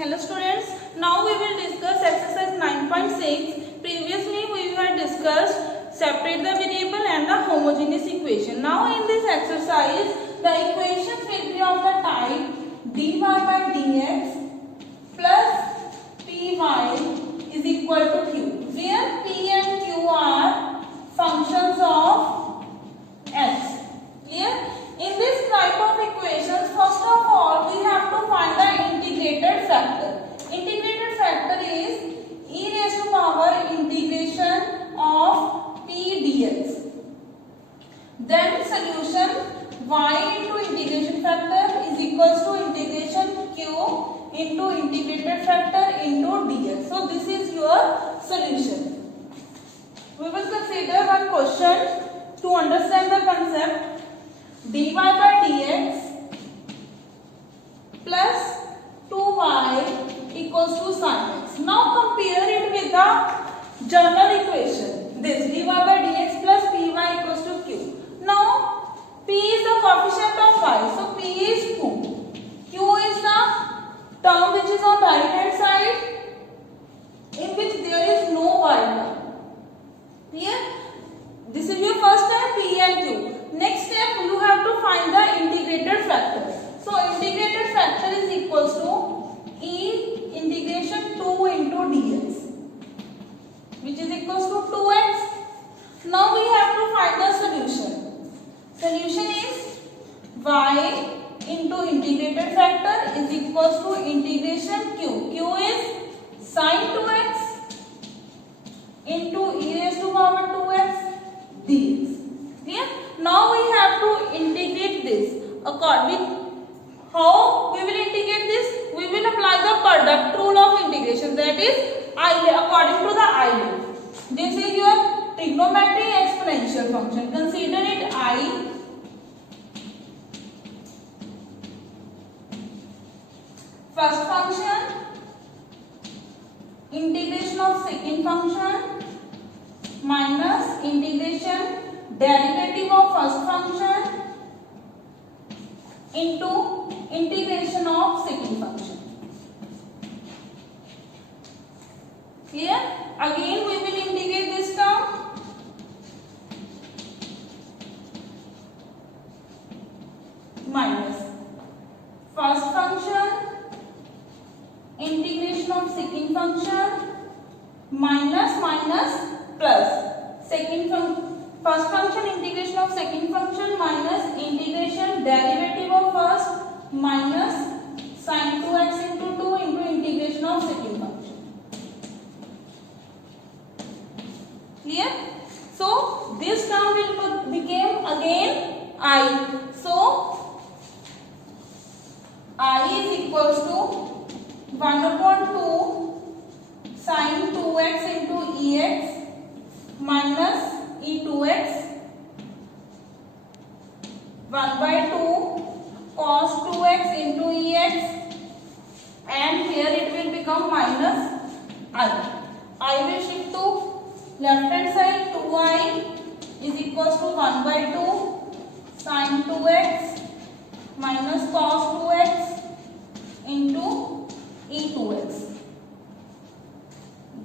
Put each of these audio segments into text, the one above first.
Hello students, now we will discuss exercise 9.6. Previously we had discussed separate the variable and the homogeneous equation. Now in this exercise the equations will be of the type dy by dx plus py is equal to q, where p and q are functions of x. Clear? In this type of equations, first of all we have to find the integrated factor. Integrated factor is e raised to power integration of p dx. Then solution y into integration factor is equals to integration q into integrated factor into dx. So this is your solution. We will consider one question to understand the concept. Dy by dx plus 2y equals to sin x. Now compare it with the general equation. This dy by dx plus py equals to q. Now p is the coefficient of y, so p is 2. Q is the term which is on right hand side in which there is no y term. Clear? This is your first step, p and q. Next step, you have to find the integrated factor. So integrated factor is equals to e integration 2 into dx, which is equals to 2x. Now we have to find the solution. Solution is y into integrated factor is equals to integration q. Q is sin 2x into e raised to power 2x dx. Clear? Now we have to integrate this. According how we will integrate this? We will apply the product rule of integration, that is according to the I. This is your trigonometry exponential function. Consider it I first function integration of second function minus integration derivative of first function into integration of second function. Clear? Again we will integrate this term. Minus first function integration of second function minus plus second function. First function integration of second function minus integration derivative of first minus sin 2x into 2 into integration of second function. Clear? So this term will become again I. So I is equals to 1 upon 2 sin 2x into ex minus e2x 1 by 2 cos 2x into ex, and here it will become minus I. I will shift to left hand side. 2i is equals to 1 by 2 sin 2x minus cos 2x into e2x.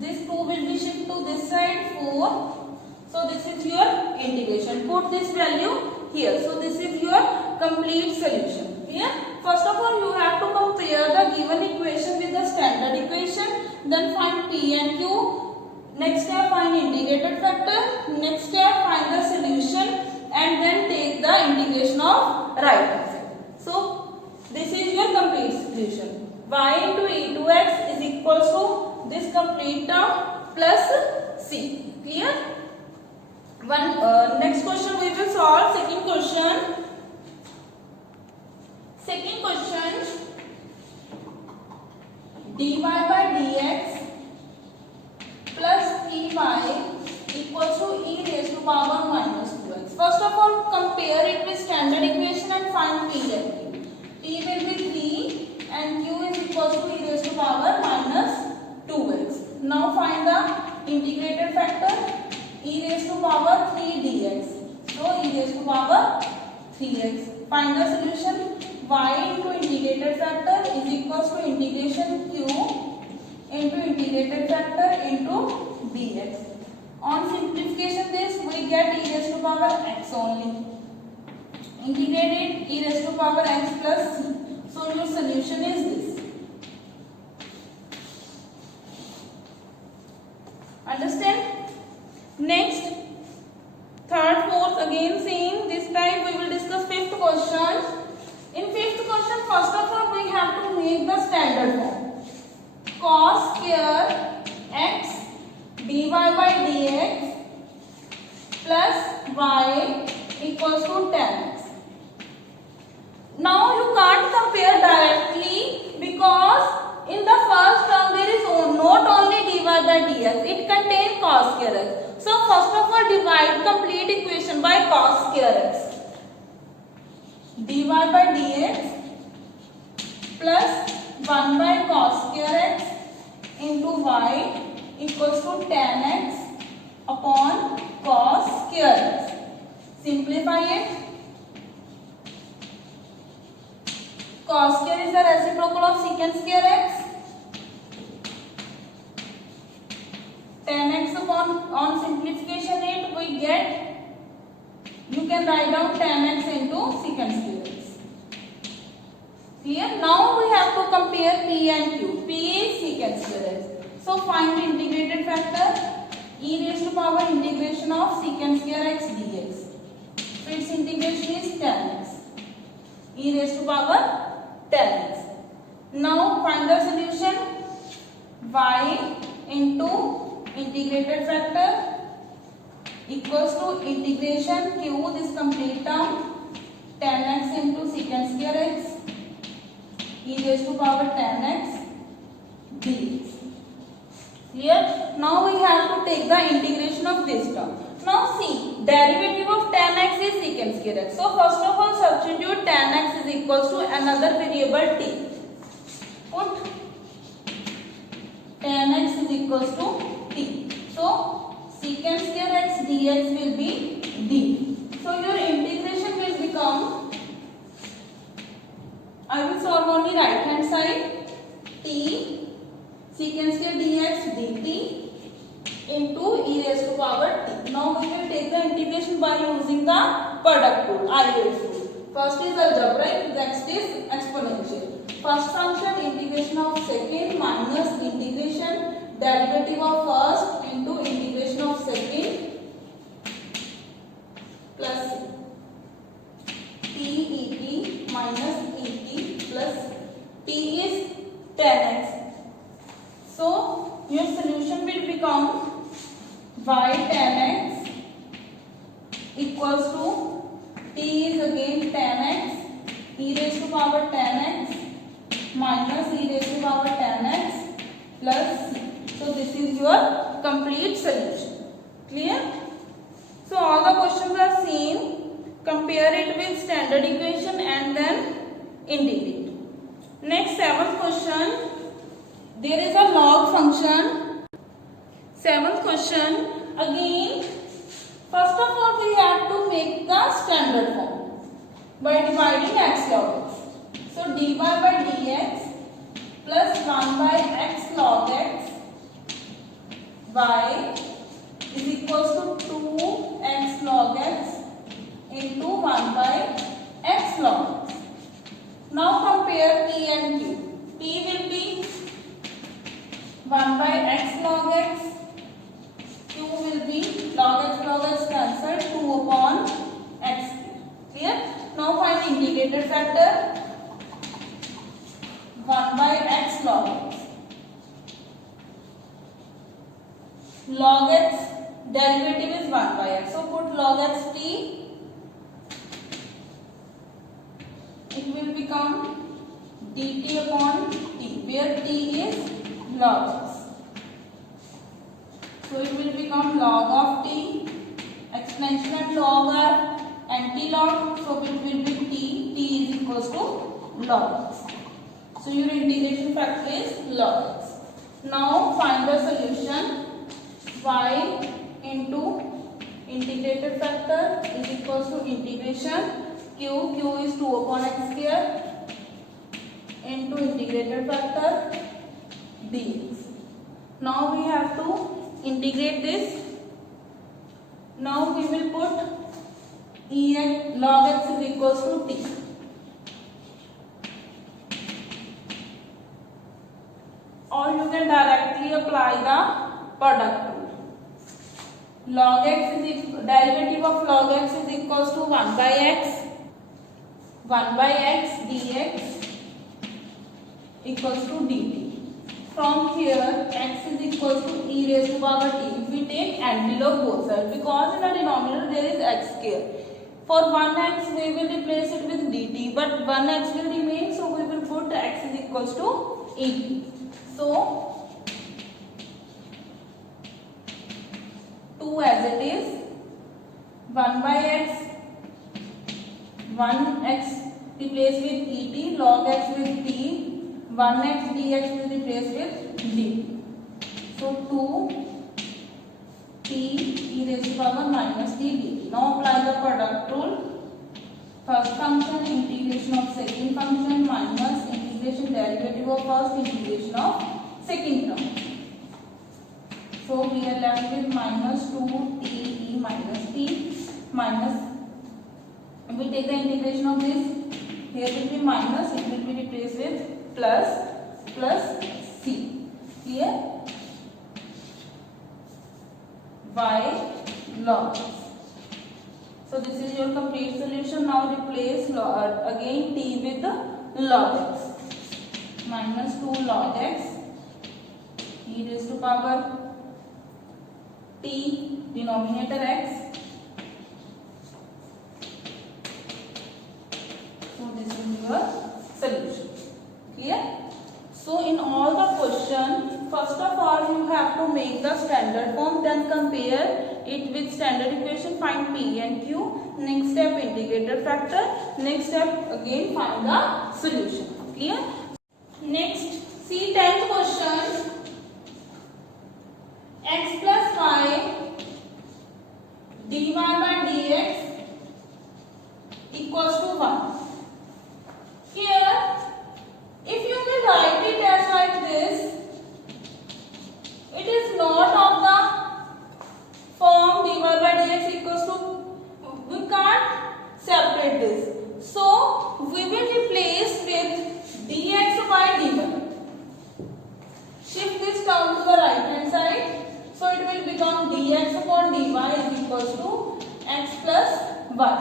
This 2 will be shifted to this side. 4. So this is your integration. Put this value here. So this is your complete solution. Here, first of all, you have to compare the given equation with the standard equation. Then find p and q. Next step, find integrated factor. Next step, find the solution, and then take the integration of right hand side. So this is your complete solution. Y into e2x is equals to this complete term plus c. Clear? Next question we will solve. Second question. Dy by dx plus py equals to e raised to power minus 2x. First of all, compare it with standard equation and find p and q. P will be 3 and q is equals to e raised to power minus 2x. Now find the integrated factor. E raised to power 3 dx. So e raised to power 3x. Find the solution. Y into integrated factor is equals to integration q into integrated factor into dx. On simplification this we get e raised to power x only. Integrate it, e raised to power x plus c. So your solution is this. Understand? Next, third, fourth, again same. This time we will discuss fifth question. In fifth question, first of all, we have to make the standard form. Cos square x dy by dx plus y equals to tan x. Now you can't compare directly because in the first term there is not only dy by dx, it contains cos square x. So first of all divide complete equation by cos square x. dy by dx plus 1 by cos square x into y equals to tan x upon cos square x. Simplify it. Cos square is the reciprocal of secant square x. Tan x on simplification it we get, you can write down tan x into secant square x. Clear? Now we have to compare p and q. P is secant square x. So find the integrated factor. E raised to power integration of secant square x dx. So its integration is tan x. E raised to power tan x. Now find the solution. Y into integrated factor equals to integration q, this complete term, tan x into secant square x e raised to power tan x dx. Clear? Now we have to take the integration of this term. Now see, derivative of tan x is secant square x. So first of all substitute tan x is equals to another variable t. Put tan x is equals to t. So secant square x dx will be d. So your integration will become, I will solve on the right hand side, t secant square dx dt into e raised to power t. Now we will take the integration by using the product rule, Euler's rule. First is algebraic, next is exponential. First function integration of second minus integration derivative of first into integration of second plus t et minus et plus t is tan x. So your solution will become y tan x equals to t is again tan x e raised to power tan x minus e raised to power tan x plus c. So this is your complete solution. Clear? So all the questions are same. Compare it with standard equation and then integrate. Next, seventh question. There is a log function. Seventh question. Again, first of all we have to make the standard form by dividing x log x. So dy by dx plus 1 by x log x y is equals to 2x log x into 1 by x log x. Now compare p and q. P will be 1 by x log x, q will be log x cancelled 2 upon x cube. Clear? Now find integrated factor. 1 by x log x. Log x derivative is 1 by x. So put log x t. It will become dt upon t, where t is log x. So it will become log of t. Exponential and log are anti-log. So it will be t. T is equals to log x. So your integration factor is log x. Now find the solution. Y into integrated factor is equals to integration q is 2 upon x square into integrated factor dx. Now we have to integrate this. Now we will put log x is equals to t. Or you can directly apply the product rule. Log x is derivative of log x is equals to 1 by x dx equals to dt. From here x is equals to e raised to power t. If we take antilog both sides, because in the denominator there is x square. For 1x we will replace it with dt, but 1x will remain, so we will put x is equals to et. So 2 as it is, 1 by x, 1x replace with et, log x with t, 1x dx will replace with dt. So 2 t e raised to power minus t dt. Now apply the product rule. First function integration of second function minus integration derivative of first integration of second term. So we are left with minus 2 t e minus t minus, if we take the integration of this, here will be minus, it will be replaced with plus c. Clear? Y log x. So this is your complete solution. Now replace again t with the log x. Minus 2 log x e raised to power t, denominator x. So this is your solution. Clear? So in all the question, first of all you have to make the standard form, then compare it with standard equation, find p and q. Next step integrated factor. Next step again find the solution. Clear? Next, see 10th question. X plus y dy by dx equals to 1. Here, if you will write it as like this, it is not of the form dy by dx equals to, we can't separate this. So, we will replace with dx by dy. Shift this term to the right hand side. So, it will become dx upon dy is equals to x plus y.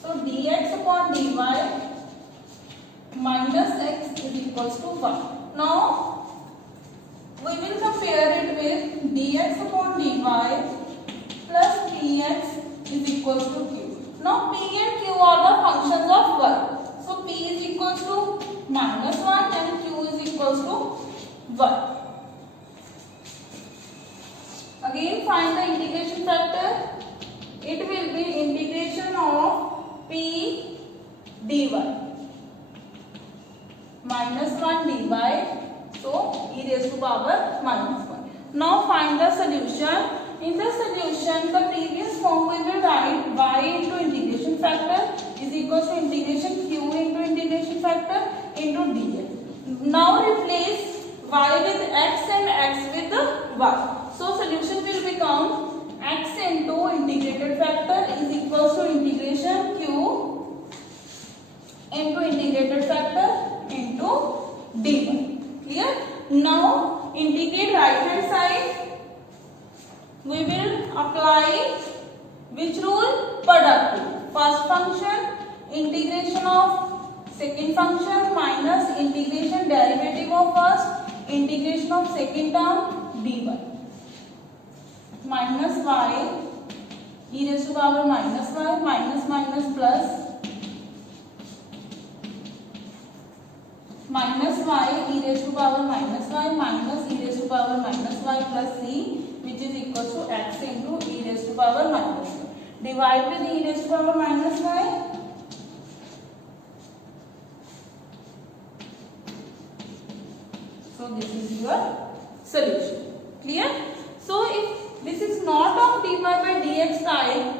So, dx upon dy minus x is equals to 1. Now, we will compare it with dx upon dy plus px is equals to q. Now, p and q are the functions of y. So, p is equals to minus 1 and q is equals to 1. Again, find the integration factor. It will be integration of p dy. Minus 1 dy, so e raised to power minus 1. Now find the solution. In the solution, the previous form we will write y into integration factor is equals to integration q into integration factor into dx. Now replace y with x and x with the y. So solution will become x into integrated factor is equals to integration q into integrated factor into dy. Clear? Now integrate right hand side. We will apply which rule? Product rule. First function integration of second function minus integration derivative of first integration of second term dy. Minus y e raised to power minus y minus minus plus minus y e raised to power minus y minus e raised to power minus y plus c, which is equal to x into e raised to power minus y. Divide with e raised to power minus y. So this is your solution. Clear? So if this is not of dy by dx type,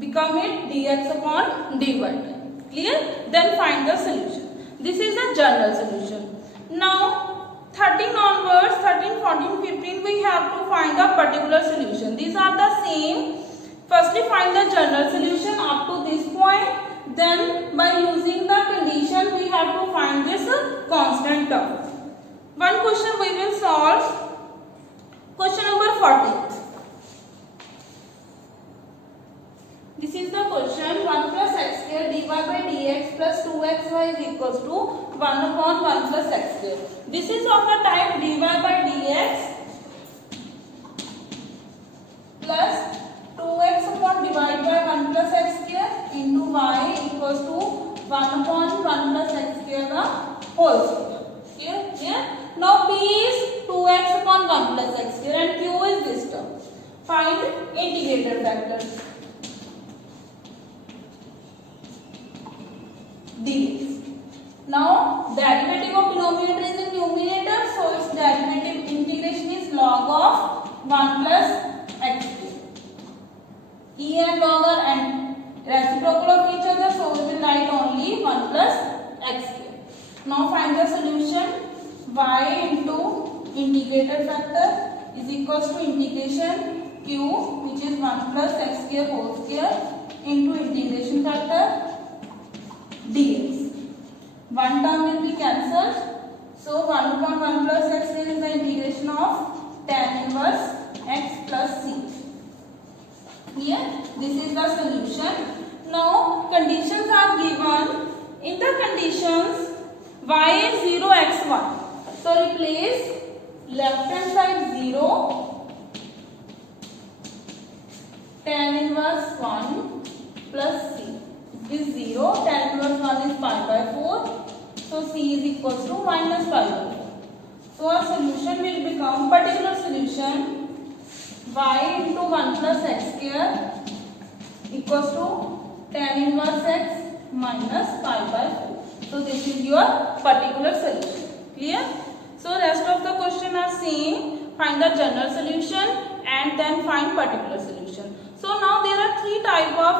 become it dx upon dy type. Clear? Then find the solution. This is the general solution. Now 13 onwards, 13, 14, 15 we have to find the particular solution. These are the same. Firstly find the general solution up to this point. Then by using the condition we have to find this constant term. One question we will solve. Question number 14. This is the question. 1 plus x square dy by dx plus 2xy is equals to 1 upon 1 plus x square. This is of the type dy by dx plus 2x upon divided by 1 plus x square into y equals to 1 upon 1 plus x square the whole square. Clear? Here. Now p is 2x upon 1 plus x square and q is this term. Find integrated factors. dx. Now derivative of denominator is in numerator, so its derivative integration is log of 1 plus x square. E and log are reciprocal of each other, so we will write only 1 plus x square. Now find the solution. Y into integrated factor is equals to integration q, which is 1 plus x square whole square into integration factor dx. One term will be cancelled. So 1 upon 1 plus x square is the integration of tan inverse x plus c. Here, this is the solution. Now conditions are given. In the conditions, y is 0, x 1. So replace left hand side 0, tan inverse 1 plus c. This 0, tan inverse 1 is pi by 4. So c is equals to minus pi by 4. So our solution will become particular solution y into 1 plus x square equals to tan inverse x minus pi by 4. So this is your particular solution. Clear? So rest of the question are same. Find the general solution and then find particular solution. So now there are three type of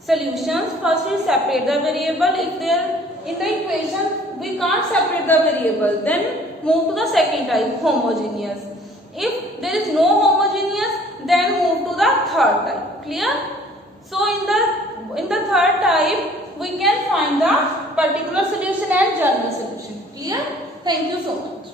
solutions. First is separate the variable. If there in the equation we can't separate the variable, then move to the second type, homogeneous. If there is no homogeneous, then move to the third type. Clear? So in the third type we can find the particular solution and general solution. Clear? Thank you so much.